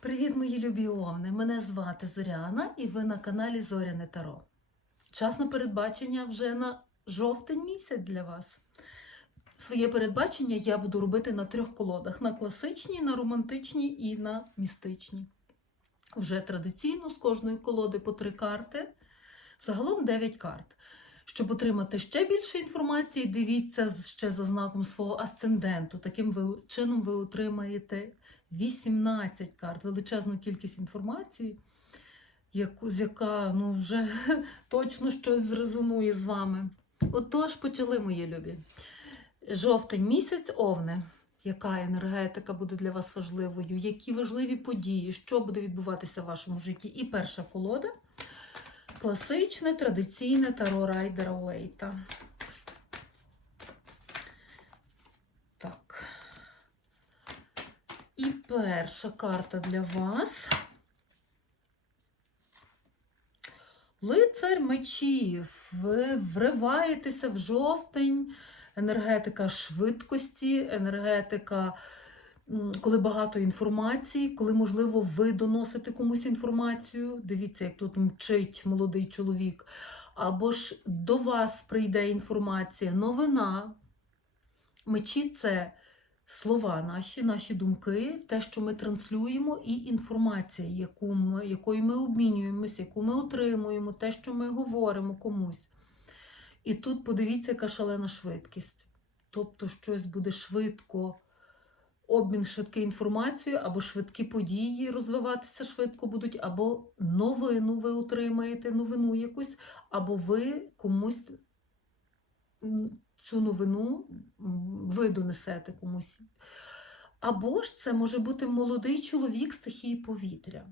Привіт, мої любі овни! Мене звати Зоряна і ви на каналі Зоряне Таро. Час на передбачення вже на жовтень місяць для вас. Своє передбачення я буду робити на трьох колодах: на класичній, на романтичній і на містичній. Вже традиційно з кожної колоди по три карти, загалом 9 карт. Щоб отримати ще більше інформації, дивіться ще за знаком свого асценденту. Таким чином ви отримаєте 18 карт, величезну кількість інформації, яку, з яка ну, вже точно щось зрезонує з вами. Отож, почали, мої любі. Жовтень місяць овне. Яка енергетика буде для вас важливою? Які важливі події, що буде відбуватися в вашому житті? І перша колода класичне, традиційне таро Райдера Уейта. Так. І перша карта для вас. Лицар мечів. Ви вриваєтеся в жовтень, енергетика швидкості, енергетика, коли багато інформації, коли, можливо, ви доносите комусь інформацію. Дивіться, як тут мчить молодий чоловік. Або ж до вас прийде інформація, новина. Мечі це слова наші, наші думки, те, що ми транслюємо, і інформація, яку ми, якою ми обмінюємося, яку ми отримуємо, те, що ми говоримо комусь. І тут подивіться, яка шалена швидкість. Тобто щось буде швидко, обмін швидкої інформацією, або швидкі події розвиватися швидко будуть, або новину ви отримаєте, новину якусь, або ви комусь цю новину ви донесете комусь. Або ж це може бути молодий чоловік стихії повітря.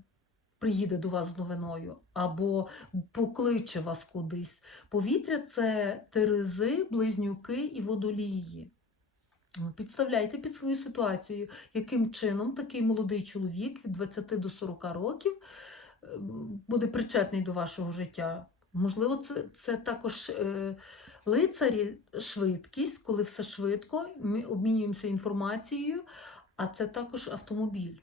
Приїде до вас з новиною, або покличе вас кудись. Повітря це терези, близнюки і водолії. Ну, Підставляйте під свою ситуацію, яким чином такий молодий чоловік від 20 до 40 років е, буде причетний до вашого життя. Можливо, це, це також е, лицарі швидкість, коли все швидко, ми обмінюємося інформацією, а це також автомобіль.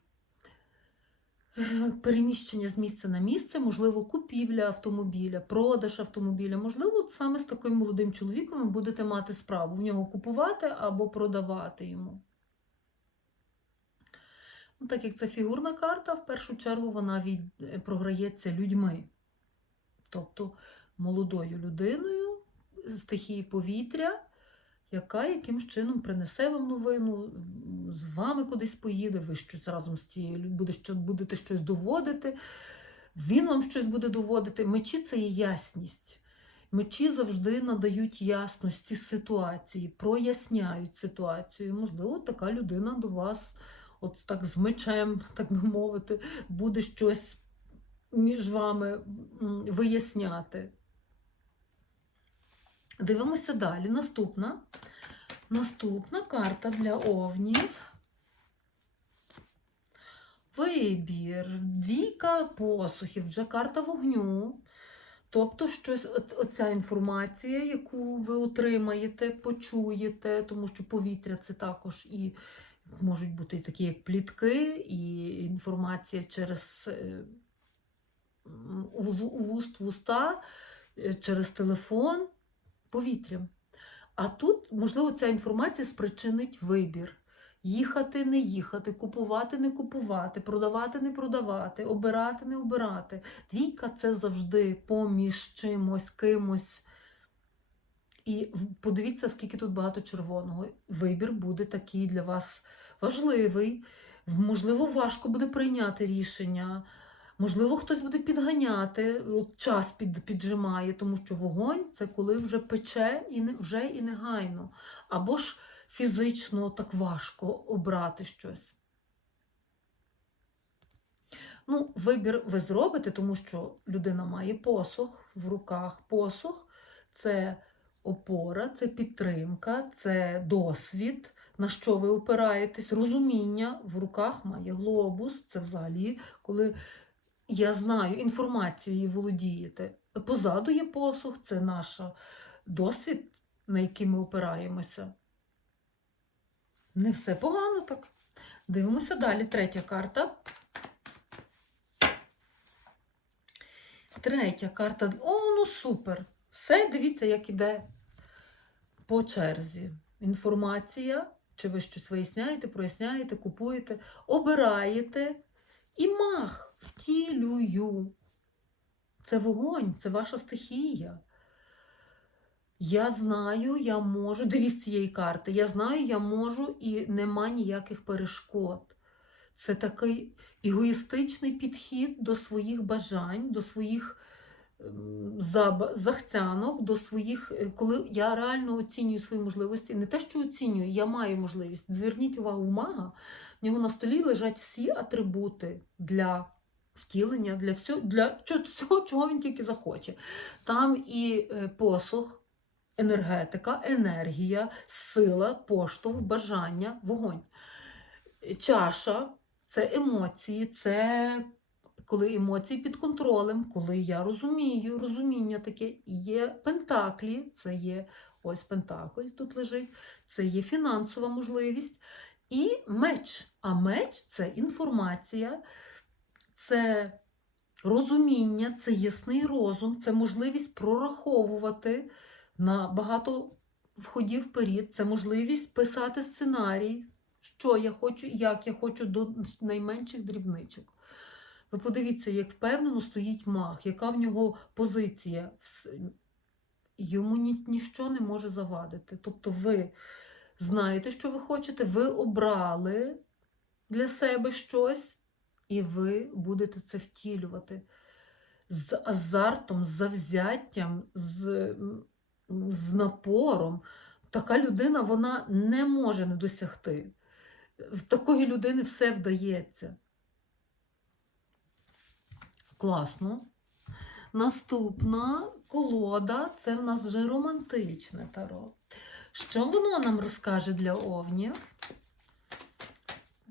Переміщення з місця на місце, можливо, купівля автомобіля, продаж автомобіля. Можливо, от саме з таким молодим чоловіком ви будете мати справу в нього купувати або продавати йому. Ну, так як це фігурна карта, в першу чергу вона від... програється людьми. Тобто молодою людиною стихії повітря, яка якимсь чином принесе вам новину, з вами кудись поїде, ви щось разом з цією лю- буде, що- будете щось доводити, він вам щось буде доводити. Мечі це є ясність. Мечі завжди надають ясності ситуації, проясняють ситуацію. Можливо, така людина до вас, от так з мечем, так би мовити, буде щось між вами виясняти. Дивимося далі. Наступна. Наступна карта для овнів. Вибір. Двійка посухів, вже карта вогню. Тобто, щось, оця інформація, яку ви отримаєте, почуєте, тому що повітря це також і можуть бути і такі, як плітки, і інформація через е, вуст в уста, е, через телефон, повітрям. А тут, можливо, ця інформація спричинить вибір. Їхати, не їхати, купувати, не купувати, продавати, не продавати, обирати, не обирати. Двійка це завжди поміж чимось, кимось. І подивіться, скільки тут багато червоного. Вибір буде такий для вас важливий. Можливо, важко буде прийняти рішення. Можливо, хтось буде підганяти, от час під, піджимає, тому що вогонь це коли вже пече і не, вже і негайно. Або ж фізично так важко обрати щось. Ну, вибір ви зробите, тому що людина має посух в руках. Посух це опора, це підтримка, це досвід, на що ви опираєтесь, розуміння в руках має глобус. Це взагалі, коли я знаю інформацією володієте. Позаду є посух, це наш досвід, на який ми опираємося. Не все погано так. Дивимося далі. Третя карта. Третя карта. О, ну супер! Все, дивіться, як іде по черзі. Інформація, чи ви щось виясняєте, проясняєте, купуєте, обираєте і мах, втілюю. Це вогонь, це ваша стихія. Я знаю, я можу. Дивіться цієї карти. Я знаю, я можу, і нема ніяких перешкод. Це такий егоїстичний підхід до своїх бажань, до своїх ем, захтянок, до своїх, е, коли я реально оцінюю свої можливості. Не те, що оцінюю, я маю можливість. Зверніть увагу в мага, в нього на столі лежать всі атрибути для втілення, для всього, для всього, чого він тільки захоче. Там і е, посух, енергетика, енергія, сила, поштовх, бажання, вогонь. Чаша це емоції, це коли емоції під контролем, коли я розумію, розуміння таке. Є пентаклі, це є ось пентаклі тут лежить, це є фінансова можливість. І меч. А меч це інформація, це розуміння, це ясний розум, це можливість прораховувати на багато входів вперед, це можливість писати сценарій, що я хочу, як я хочу до найменших дрібничок. Ви подивіться, як впевнено стоїть маг, яка в нього позиція. Йому ні, ніщо не може завадити. Тобто ви знаєте, що ви хочете, ви обрали для себе щось, і ви будете це втілювати з азартом, з завзяттям, з, з напором. Така людина вона не може не досягти. В такої людини все вдається. Класно. Наступна колода це в нас вже романтичне таро. Що воно нам розкаже для овнів?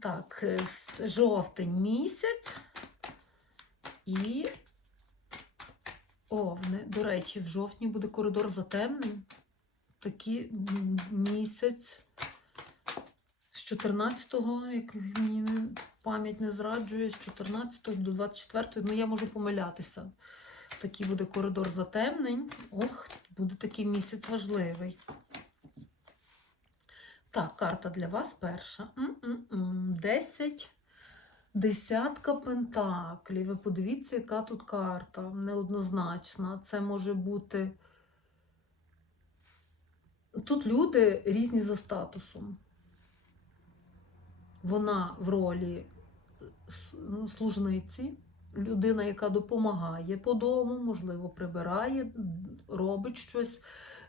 Так, е, жовтень місяць і овни. До речі, в жовтні буде коридор затемнень. Такий місяць з 14-го, як мені пам'ять не зраджує, з 14 до 24, ну я можу помилятися. Такий буде коридор затемнень. Ох, буде такий місяць важливий. Так, карта для вас перша. М-м-м. 10. Десятка пентаклів. Ви подивіться, яка тут карта. Неоднозначна. Це може бути. Тут люди різні за статусом. Вона в ролі ну, служниці, людина, яка допомагає по дому, можливо, прибирає, робить щось,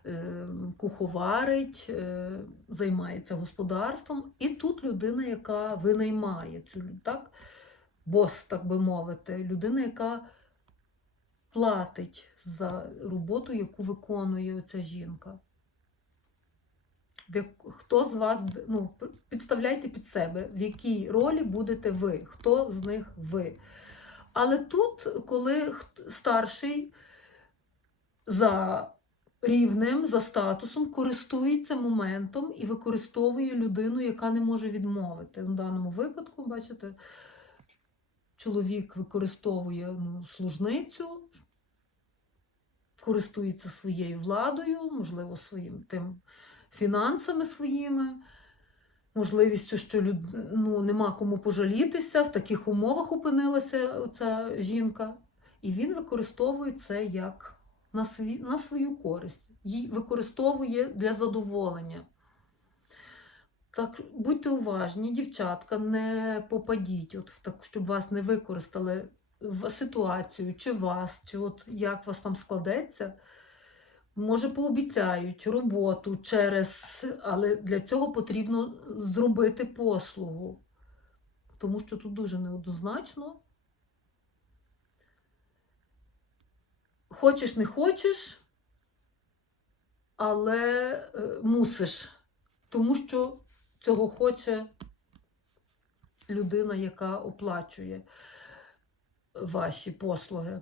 е, куховарить, е, займається господарством. І тут людина, яка винаймає цю так? бос, так би мовити, людина, яка платить за роботу, яку виконує ця жінка. Хто з вас, ну, підставляйте під себе, в якій ролі будете ви, хто з них ви. Але тут, коли старший за рівнем, за статусом, користується моментом і використовує людину, яка не може відмовити. В даному випадку, бачите, чоловік використовує ну, служницю, користується своєю владою, можливо, своїм тим фінансами своїми, можливістю, що люд... ну, нема кому пожалітися, в таких умовах опинилася ця жінка. І він використовує це як на, свій... на свою користь, її використовує для задоволення. Так, будьте уважні, дівчатка, не попадіть, от в так, щоб вас не використали в ситуацію, чи вас, чи от як вас там складеться. Може, пообіцяють роботу через, але для цього потрібно зробити послугу. Тому що тут дуже неоднозначно. Хочеш, не хочеш, але е, мусиш. Тому що цього хоче людина, яка оплачує ваші послуги.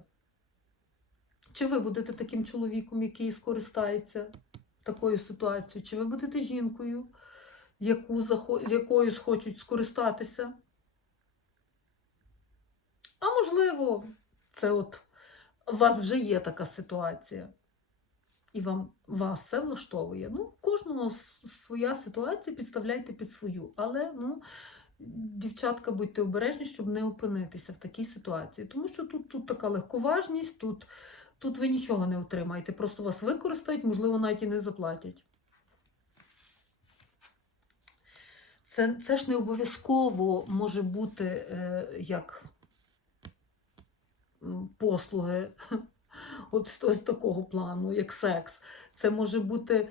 Чи ви будете таким чоловіком, який скористається такою ситуацією? Чи ви будете жінкою, яку з якою хочуть скористатися? А можливо, це от у вас вже є така ситуація. І вам вас це влаштовує. Ну, кожного своя ситуація, підставляйте під свою. Але ну, дівчатка, будьте обережні, щоб не опинитися в такій ситуації. Тому що тут, тут така легковажність, тут, тут ви нічого не отримаєте. Просто вас використають, можливо, навіть і не заплатять. Це, це ж не обов'язково може бути е, як послуги от ось такого плану, як секс. Це може бути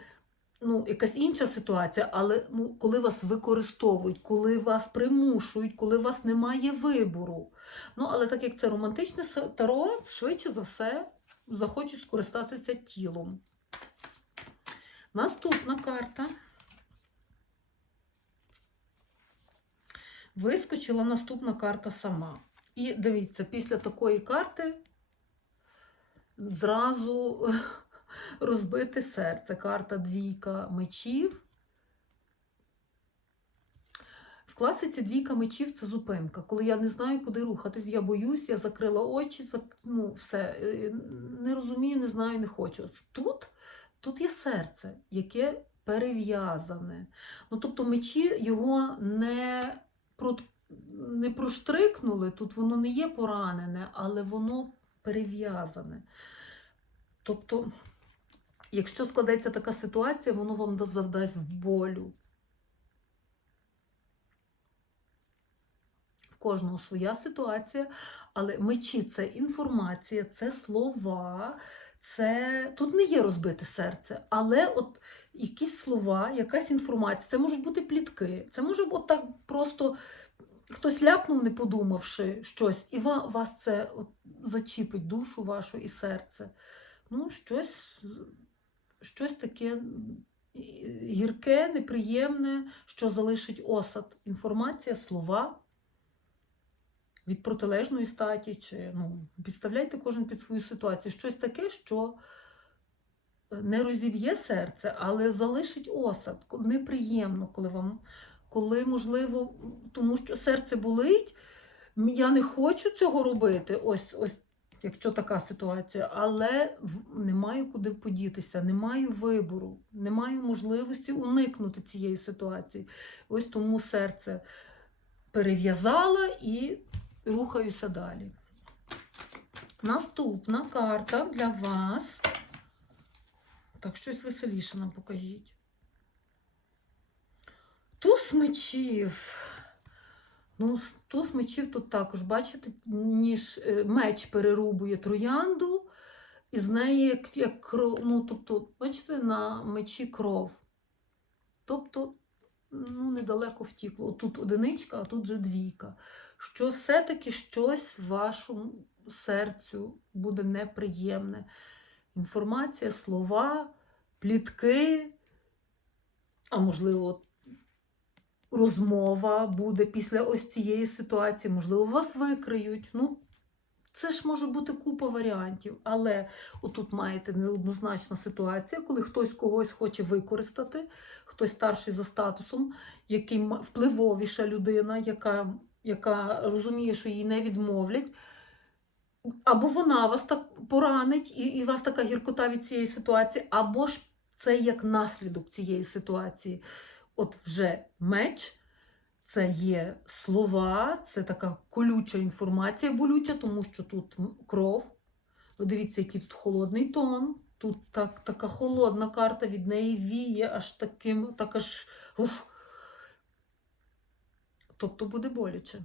ну, якась інша ситуація, але ну, коли вас використовують, коли вас примушують, коли у вас немає вибору. Ну, але так як це романтичне таро, швидше за все захочуть скористатися тілом. Наступна карта. Вискочила наступна карта сама. І дивіться, після такої карти зразу розбите серце. Карта двійка мечів. В класиці двійка мечів це зупинка. Коли я не знаю, куди рухатись, я боюсь, я закрила очі, зак... ну, все, е, не розумію, не знаю, не хочу. Тут, тут є серце, яке перев'язане. Ну, тобто мечі його не, про... не проштрикнули, тут воно не є поранене, але воно перев'язане. Тобто, якщо складеться така ситуація, воно вам да- завдасть болю. Кожного своя ситуація, але мечі це інформація, це слова, це тут не є розбите серце, але от якісь слова, якась інформація, це можуть бути плітки, це може бути так просто хтось ляпнув, не подумавши щось, і вас це от зачіпить душу вашу і серце. Ну, щось, щось таке гірке, неприємне, що залишить осад. Інформація, слова від протилежної статі, чи ну, підставляйте кожен під свою ситуацію. Щось таке, що е, не розіб'є серце, але залишить осад. Неприємно, коли вам, коли, можливо, тому що серце болить, я не хочу цього робити. Ось, ось якщо така ситуація, але не маю куди подітися, не маю вибору, не маю можливості уникнути цієї ситуації. Ось тому серце перев'язала і рухаюся далі. Наступна карта для вас. Так, щось веселіше нам покажіть. Туз мечів. Ну, туз мечів тут також, бачите, ніж е, меч перерубує троянду, і з неї як, як кров, ну, тобто, бачите, на мечі кров. Тобто, ну, недалеко втікло. Тут одиничка, а тут вже двійка. Що все-таки щось вашому серцю буде неприємне. Інформація, слова, плітки, а можливо, розмова буде після ось цієї ситуації, можливо, вас викриють. Ну, це ж може бути купа варіантів, але отут маєте неоднозначна ситуація, коли хтось когось хоче використати, хтось старший за статусом, який впливовіша людина, яка, яка розуміє, що їй не відмовлять. Або вона вас так поранить, і, і вас така гіркота від цієї ситуації, або ж це як наслідок цієї ситуації. От вже меч, це є слова, це така колюча інформація, болюча, тому що тут кров. Ви дивіться, який тут холодний тон. Тут так, така холодна карта, від неї віє, аж таким, так аж. Уф. Тобто буде боляче.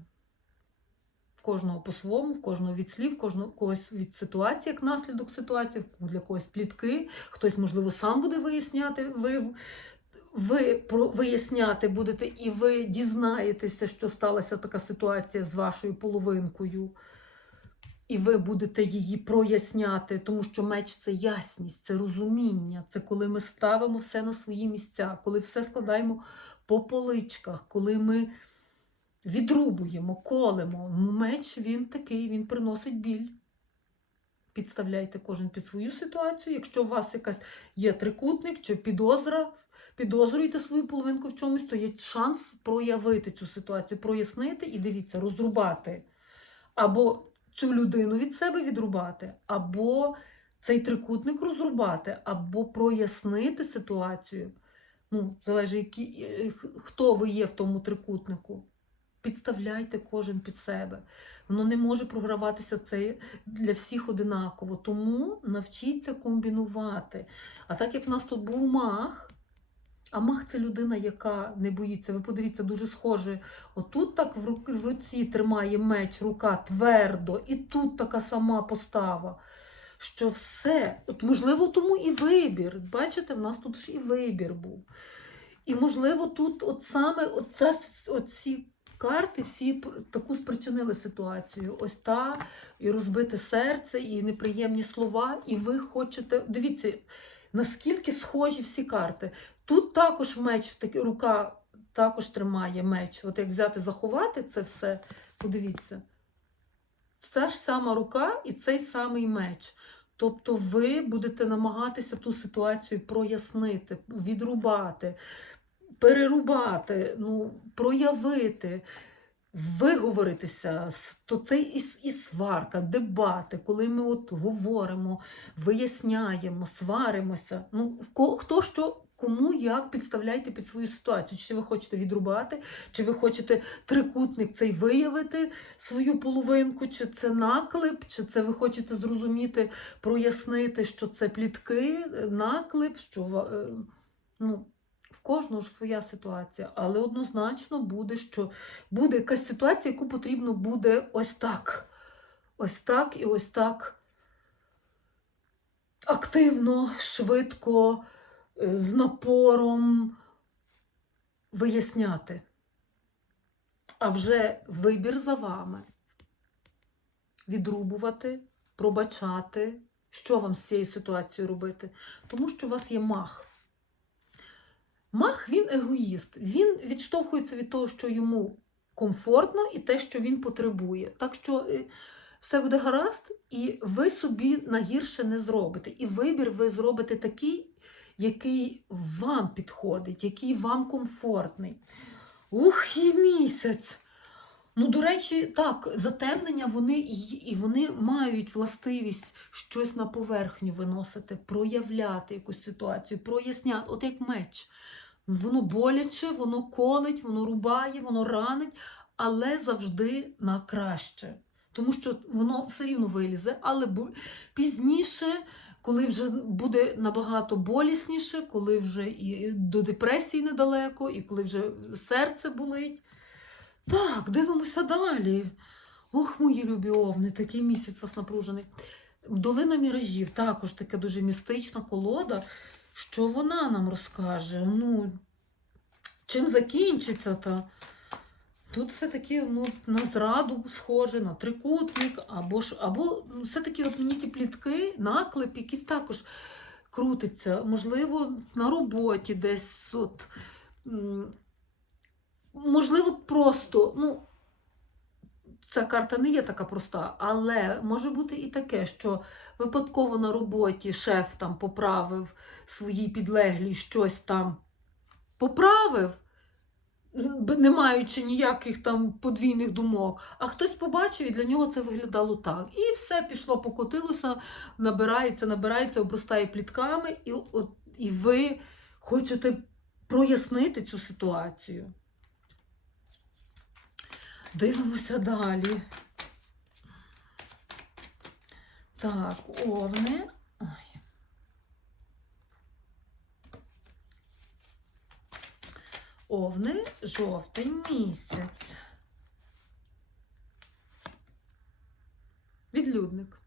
В кожного по-своєму, в кожного від слів, в кожного когось від ситуації, як наслідок ситуації, для когось плітки, хтось, можливо, сам буде виясняти. Ви, ви виясняти будете, і ви дізнаєтеся, що сталася така ситуація з вашою половинкою. І ви будете її проясняти, тому що меч це ясність, це розуміння, це коли ми ставимо все на свої місця, коли все складаємо по поличках, коли ми відрубуємо, колемо. Ну, меч він такий, він приносить біль. Підставляйте кожен під свою ситуацію. Якщо у вас якась є трикутник чи підозра, підозрюєте свою половинку в чомусь, то є шанс проявити цю ситуацію, прояснити і дивіться, розрубати. Або цю людину від себе відрубати, або цей трикутник розрубати, або прояснити ситуацію. Ну, залежить, які, е, хто ви є в тому трикутнику. Підставляйте кожен під себе. Воно не може програватися це для всіх одинаково. Тому навчіться комбінувати. А так як в нас тут був мах, а мах це людина, яка не боїться. Ви подивіться, дуже схоже. Отут так в руці тримає меч, рука твердо, і тут така сама постава. Що все, от можливо, тому і вибір. Бачите, в нас тут ж і вибір був. І можливо, тут от саме оця, оці карти всі таку спричинили ситуацію. Ось та, і розбите серце, і неприємні слова. І ви хочете. Дивіться, наскільки схожі всі карти. Тут також меч, рука також тримає меч. От як взяти, заховати це все, подивіться. Ця ж сама рука і цей самий меч. Тобто ви будете намагатися ту ситуацію прояснити, відрубати, перерубати, ну, проявити, виговоритися. То це і, і сварка, дебати, коли ми от говоримо, виясняємо, сваримося. Ну, хто що, кому як підставляйте під свою ситуацію. Чи ви хочете відрубати, чи ви хочете трикутник цей виявити свою половинку, чи це наклеп, чи це ви хочете зрозуміти, прояснити, що це плітки, е, наклеп, що е, ну, в кожного ж своя ситуація, але однозначно буде, що буде якась ситуація, яку потрібно буде ось так. Ось так і ось так активно, швидко, з напором виясняти. А вже вибір за вами. Відрубувати, пробачати, що вам з цією ситуацією робити. Тому що у вас є мах. Мах він егоїст. Він відштовхується від того, що йому комфортно, і те, що він потребує. Так що е, все буде гаразд, і ви собі нагірше не зробите. І вибір ви зробите такий, який вам підходить, який вам комфортний. Ух, і місяць! Ну, до речі, так, затемнення вони і, вони мають властивість щось на поверхню виносити, проявляти якусь ситуацію, проясняти, от як меч. Воно боляче, воно колить, воно рубає, воно ранить, але завжди на краще. Тому що воно все рівно вилізе, але пізніше, коли вже буде набагато болісніше, коли вже і до депресії недалеко, і коли вже серце болить. Так, дивимося далі. Ох, мої любі овни, такий місяць вас напружений. Долина міражів також така дуже містична колода. Що вона нам розкаже? Ну, чим закінчиться та? Тут все-таки ну, на зраду схоже, на трикутник, або ж, або ну, все-таки от мені ті плітки, наклеп, якісь також крутиться. Можливо, на роботі десь. От, можливо, просто, ну, ця карта не є така проста, але може бути і таке, що випадково на роботі шеф там поправив своїй підлеглій щось там поправив, не маючи ніяких там подвійних думок, а хтось побачив, і для нього це виглядало так. І все пішло, покотилося, набирається, набирається, обростає плітками, і, от, і ви хочете прояснити цю ситуацію. Дивимося далі. Так, овни. Овни, жовтень місяць. Відлюдник.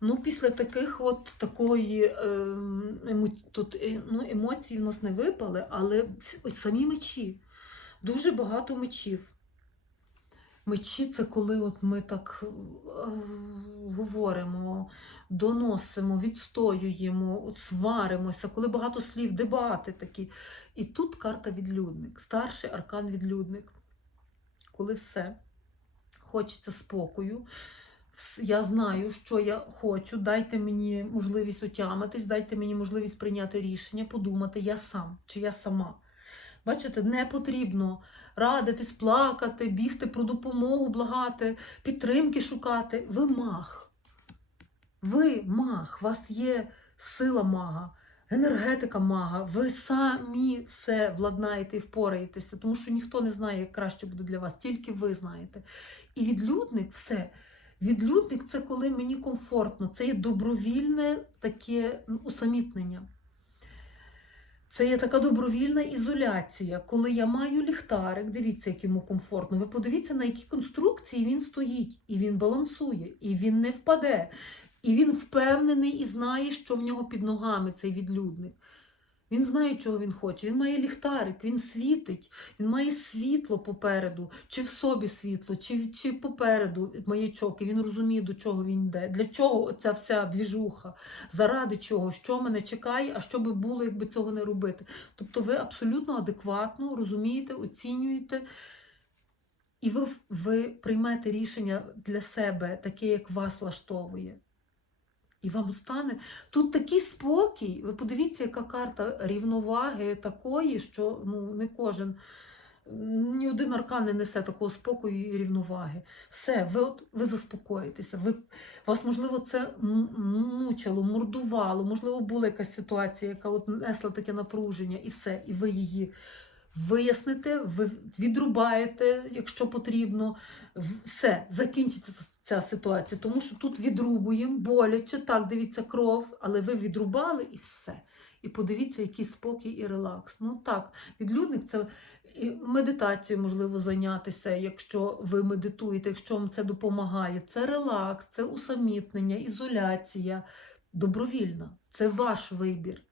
Ну, після таких от такої ем, емо, тут, е, ну, емоції в нас не випали, але ось самі мечі. Дуже багато мечів. Мечі це коли от ми так е, говоримо, доносимо, відстоюємо, сваримося, коли багато слів, дебати такі. І тут карта відлюдник, старший аркан відлюдник. Коли все, хочеться спокою. Я знаю, що я хочу. Дайте мені можливість отямитись, дайте мені можливість прийняти рішення, подумати, я сам чи я сама. Бачите, не потрібно радитись, плакати, бігти про допомогу, благати, підтримки шукати. Ви маг. Ви маг, у вас є сила мага, енергетика мага. Ви самі все владнаєте і впораєтеся, тому що ніхто не знає, як краще буде для вас, тільки ви знаєте. І відлюдник все. Відлюдник це коли мені комфортно, це є добровільне таке усамітнення. Це є така добровільна ізоляція, коли я маю ліхтарик, дивіться, як йому комфортно. Ви подивіться, на якій конструкції він стоїть, і він балансує, і він не впаде. І він впевнений і знає, що в нього під ногами цей відлюдник. Він знає, чого він хоче. Він має ліхтарик, він світить, він має світло попереду, чи в собі світло, чи, чи попереду маячок, і він розуміє, до чого він йде. Для чого оця вся двіжуха? Заради чого? Що мене чекає, а що би було, якби цього не робити? Тобто ви абсолютно адекватно розумієте, оцінюєте. І ви, ви приймете рішення для себе, таке, як вас влаштовує. І вам стане. Тут такий спокій. Ви подивіться, яка карта рівноваги такої, що ну, не кожен, ні один аркан не несе такого спокою і рівноваги. Все, ви от ви заспокоїтеся. Ви, вас, можливо, це мучило, мордувало, можливо, була якась ситуація, яка от несла таке напруження, і все, і ви її. Виясните, ви відрубаєте, якщо потрібно, все, закінчиться ця ситуація, тому що тут відрубуємо, боляче, так, дивіться, кров, але ви відрубали і все. І подивіться, який спокій і релакс. Ну так, відлюдник це і медитацією можливо зайнятися, якщо ви медитуєте, якщо вам це допомагає. Це релакс, це усамітнення, ізоляція добровільна. Це ваш вибір.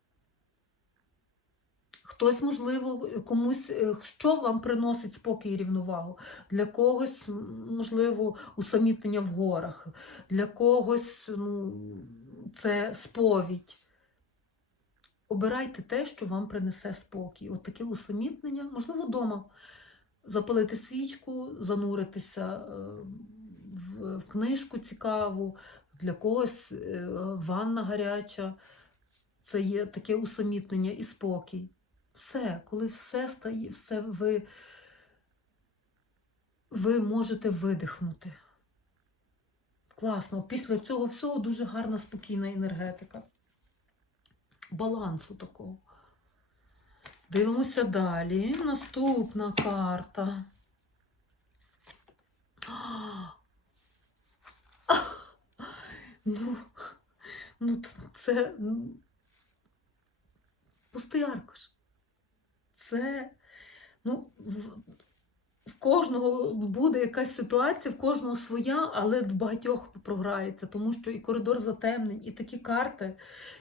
Хтось, можливо, комусь, е, що вам приносить спокій і рівновагу. Для когось, можливо, усамітнення в горах, для когось ну, це сповідь. Обирайте те, що вам принесе спокій. От таке усамітнення, можливо, вдома. Запалити свічку, зануритися е, в, книжку цікаву, для когось е, ванна гаряча. Це є таке усамітнення і спокій. Все, коли все стає, все ви, ви можете видихнути. Класно. Після цього всього дуже гарна спокійна енергетика. Балансу такого. Дивимося далі. Наступна карта. Ну, ну це ну, пустий аркуш. Це, ну, в, кожного буде якась ситуація, в кожного своя, але в багатьох програється, тому що і коридор затемнень, і такі карти,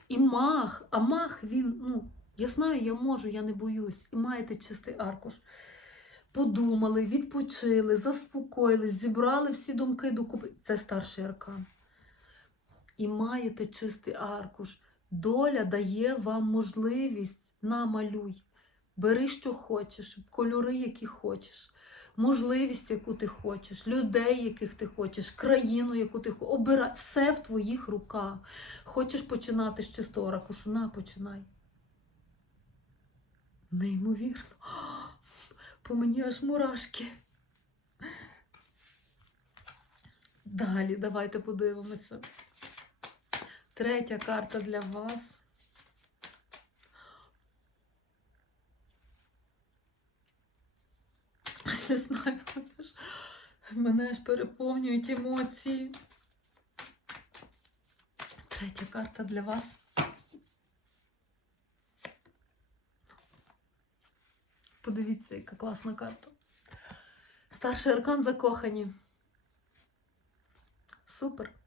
і мах. А мах він, ну, я знаю, я можу, я не боюсь. І маєте чистий аркуш. Подумали, відпочили, заспокоїлись, зібрали всі думки докупи. Це старший аркан. І маєте чистий аркуш. Доля дає вам можливість намалюй. Бери, що хочеш, кольори, які хочеш, можливість, яку ти хочеш, людей, яких ти хочеш, країну, яку ти хочеш. Обирай. Все в твоїх руках. Хочеш починати з чистого ракушу? На, починай. Неймовірно. По мені аж мурашки. Далі, давайте подивимося. Третя карта для вас. Не знаю, мене ж, мене ж переповнюють емоції. Третя карта для вас. Подивіться, яка класна карта. Старший аркан закохані. Супер.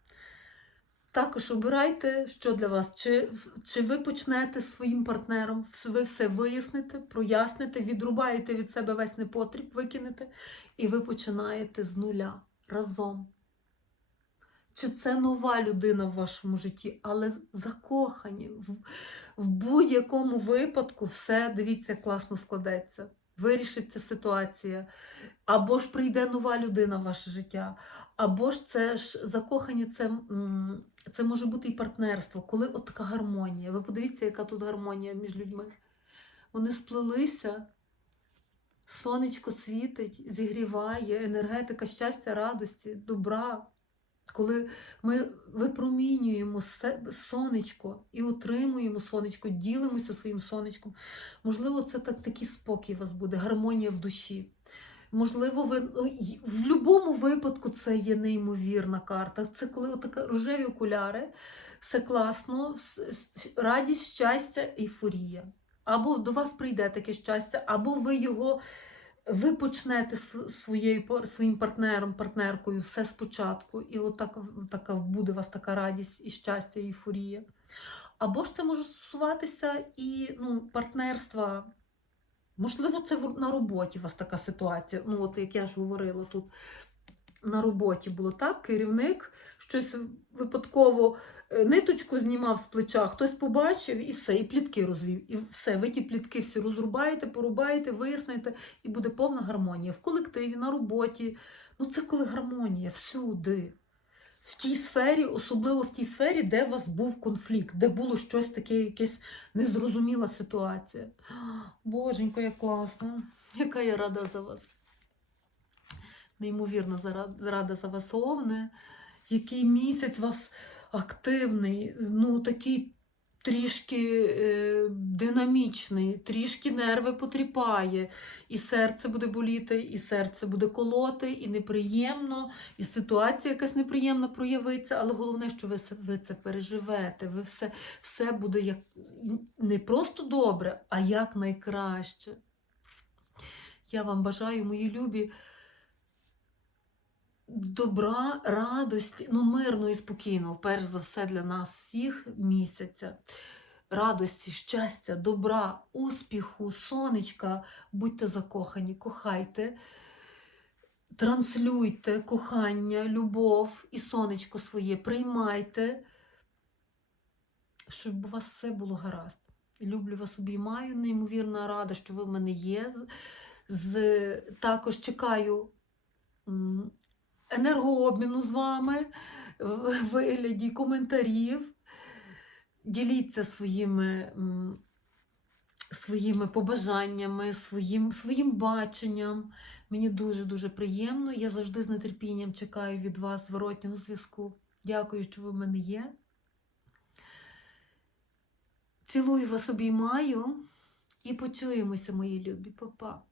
Також обирайте, що для вас. Чи, чи ви почнете з своїм партнером, ви все виясните, проясните, відрубаєте від себе весь непотріб, викинете, і ви починаєте з нуля разом. Чи це нова людина в вашому житті, але закохані. В, будь-якому випадку все, дивіться, класно складеться. Вирішиться ситуація. Або ж прийде нова людина в ваше життя, або ж це ж закохані, це, це може бути і партнерство, коли от така гармонія. Ви подивіться, яка тут гармонія між людьми. Вони сплелися Сонечко світить, зігріває, енергетика щастя, радості, добра. Коли ми випромінюємо сонечко і отримуємо сонечко, ділимося своїм сонечком, можливо, це так, такий спокій у вас буде, гармонія в душі. Можливо, ви ну, в будь-якому випадку це є неймовірна карта. Це коли така рожеві окуляри, все класно, радість, щастя, ейфорія. Або до вас прийде таке щастя, або ви його ви почнете своєю своїм партнером, партнеркою все спочатку, і от так, така буде у вас така радість і щастя, і ейфорія. Або ж це може стосуватися і ну, партнерства. Можливо, це на роботі у вас така ситуація. Ну, от як я ж говорила тут. На роботі було так, керівник щось випадково е, ниточку знімав з плеча, хтось побачив і все, і плітки розвів. І все, ви ті плітки всі розрубаєте, порубаєте, виясните, і буде повна гармонія. В колективі, на роботі. Ну це коли гармонія всюди. В тій сфері, особливо в тій сфері, де у вас був конфлікт, де було щось таке, якась незрозуміла ситуація. Боженько, як класно. Яка я рада за вас. Неймовірно зара- рада за вас, Овне. Який місяць у вас активний, ну такий трішки е, динамічний, трішки нерви потріпає, і серце буде боліти, і серце буде колоти, і неприємно, і ситуація якась неприємна проявиться, але головне, що ви ви це переживете, ви все, все буде як не просто добре, а як найкраще. Я вам бажаю, мої любі, добра, радості, ну мирно і спокійно, перш за все для нас всіх місяця. Радості, щастя, добра, успіху, сонечка, будьте закохані, кохайте, транслюйте кохання, любов і сонечко своє, приймайте, щоб у вас все було гаразд. Люблю вас, обіймаю, неймовірно рада, що ви в мене є. З, також чекаю енергообміну з вами в вигляді коментарів. Діліться своїми, своїми побажаннями, своїм, своїм баченням. Мені дуже-дуже приємно. Я завжди з нетерпінням чекаю від вас зворотнього зв'язку. Дякую, що ви в мене є. Цілую вас, обіймаю і почуємося, мої любі, Па-па.